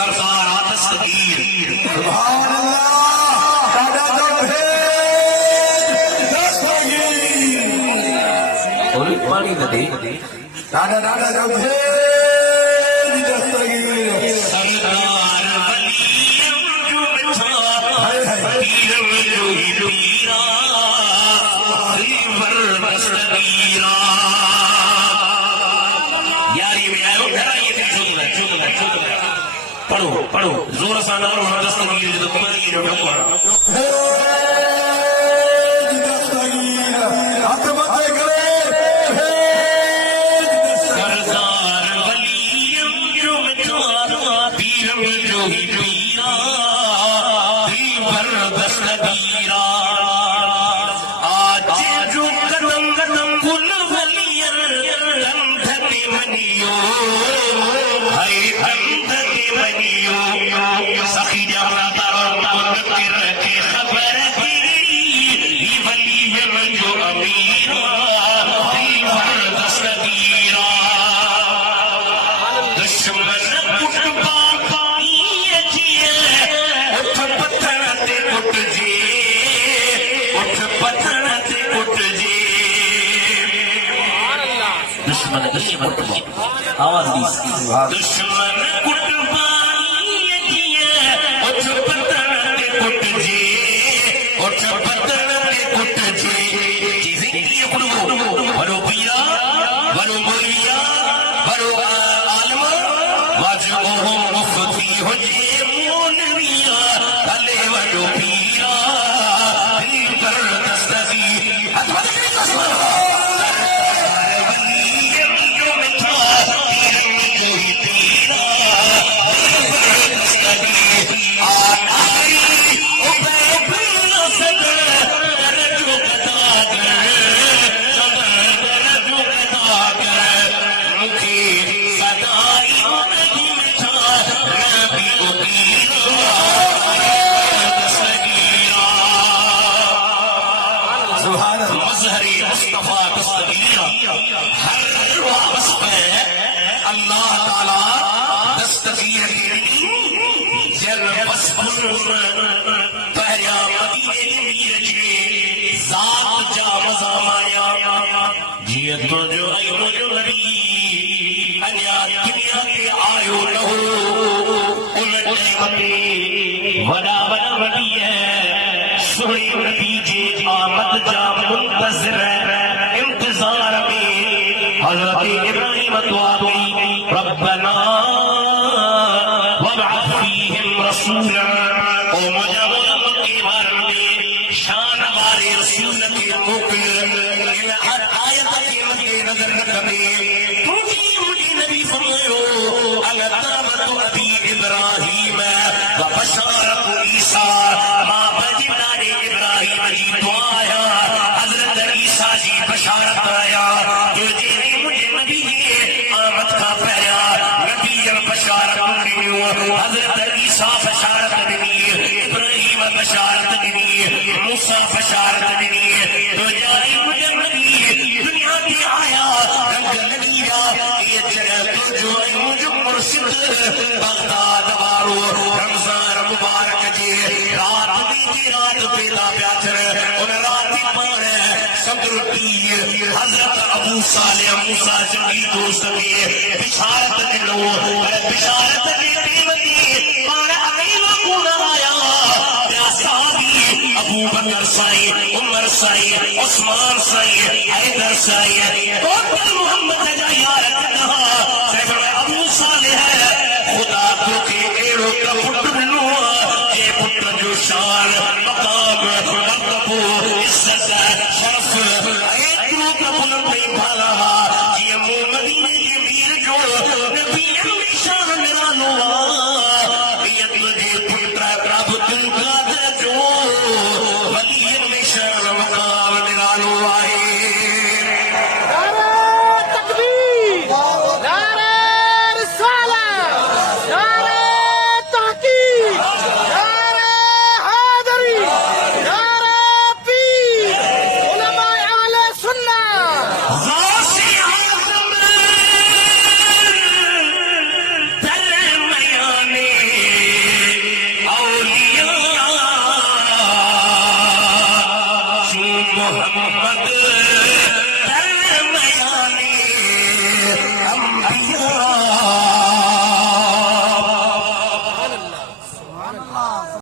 सरदार दस्तगीर सुभान अल्लाह दादा दस्तगीर और पानी नदी दादा दादा दस्तगीर सरदार वलीम जो मिठा पीर जो हीरा दिलबर दस्तगीरा यारी में आयो घरा ये चुगला पढ़ो पढ़ो जोर से ना और दस्तगीर जो तुम्हारी ये जो पढ़ो दस्तगीर हाथ मत करे सरदार वलीम जो मिठा पीर जो हीरा दिलबर दस्तगीरा आज जो कदम कदम कुल वलियर अंधते मनियो हाय अंधते मनियो सखी जाना तारा मुनकर के खबर गिरी वलियर जो अमीरा दिलबर दस्तगीरा दुश्मन कुटबा पाई जिए उठ पत्थर ते कुट जे उठ पत्थर ते कुट जे दुश्मन आवाज दी दुश्मन कुटबा जिए उठ पत्थर ते कुट जे उठ पत्थर ते कुट जे चीजें के लिए बड़ो पिया बड़ो बोलिया बड़ो आलम वाजहो मुफ्ती हो जे मौलविया भले बड़ो पिया दिलबर दस्तगीर वलीम जो मिठा पीर जो ही पीरा दिलबर दस्तगीर आनाई उबैद नसद जो कदागर जो कदागर मुखी सदाई नहीं मिठा रबी उकीरा दस्तगीरा सुभान अल्लाह मजहरी मुस्तफा दस्तगीरा हर वापस पे अल्लाह ताला दस्तगीर जर बस पहला मदीने मीर जी जात जा मजा माया जिए तो जो आयो जो नबी अन्या दुनिया के आयो न हो उलट मती वड़ा वड़ा वडी है सोई नबी जी आमद जा मुंतज़िर इंतजार में हज़रत इब्राहिम दुआ गई रब्बना वबअथ फीहिम रसूला ओ मुजब के बारे में शान वाले रसूल के मोकल इन आयत के मद्दे नजर रखते मुझे नबी फरमायो अलतामत अबी इब्राहिम व बशरत ईसा मां बजिना इब्राहिम जी दुआया हजरत ईसा जी बशारत आया तुझे मुझे नबी आमद का पहला नबी जब बशारत दियो हजरत ईसा बशारत दी इब्राहिम बशारत दी मूसा बशारत दी तो जाई मुझे नबी दुनिया के आया रंग नबीया ये जगह तो जो मुझे मुर्शिद बगदाद वारो रमजान मुबारक जी रात दी रात पेदा प्याचर उन रात पान सब्र पीर हजरत अबू सालेह मूसा जंगी दोस्त के बिशारत दिलो बिशारत के देवती पान आई वकुन आया या साहबी अबू बकर साई उमर साई उस्मान साई हैदर साई टोटल मोहम्मद जा यार कहा सैफ अबू सालेह खुदा तो के एड़ो का पुत्र नो ये पुत्र जो शान मकाम मर्तबो इज्जत शरफ एतरो का बुलंद भाला ये मदीने के मीर जो नबी हमेशा निरालो ये तुझे पुत्र प्रभु तुमका जो वली हमेशा मकाम निरालो आए तकबीर मोहम्मद दरमयाने अंबिया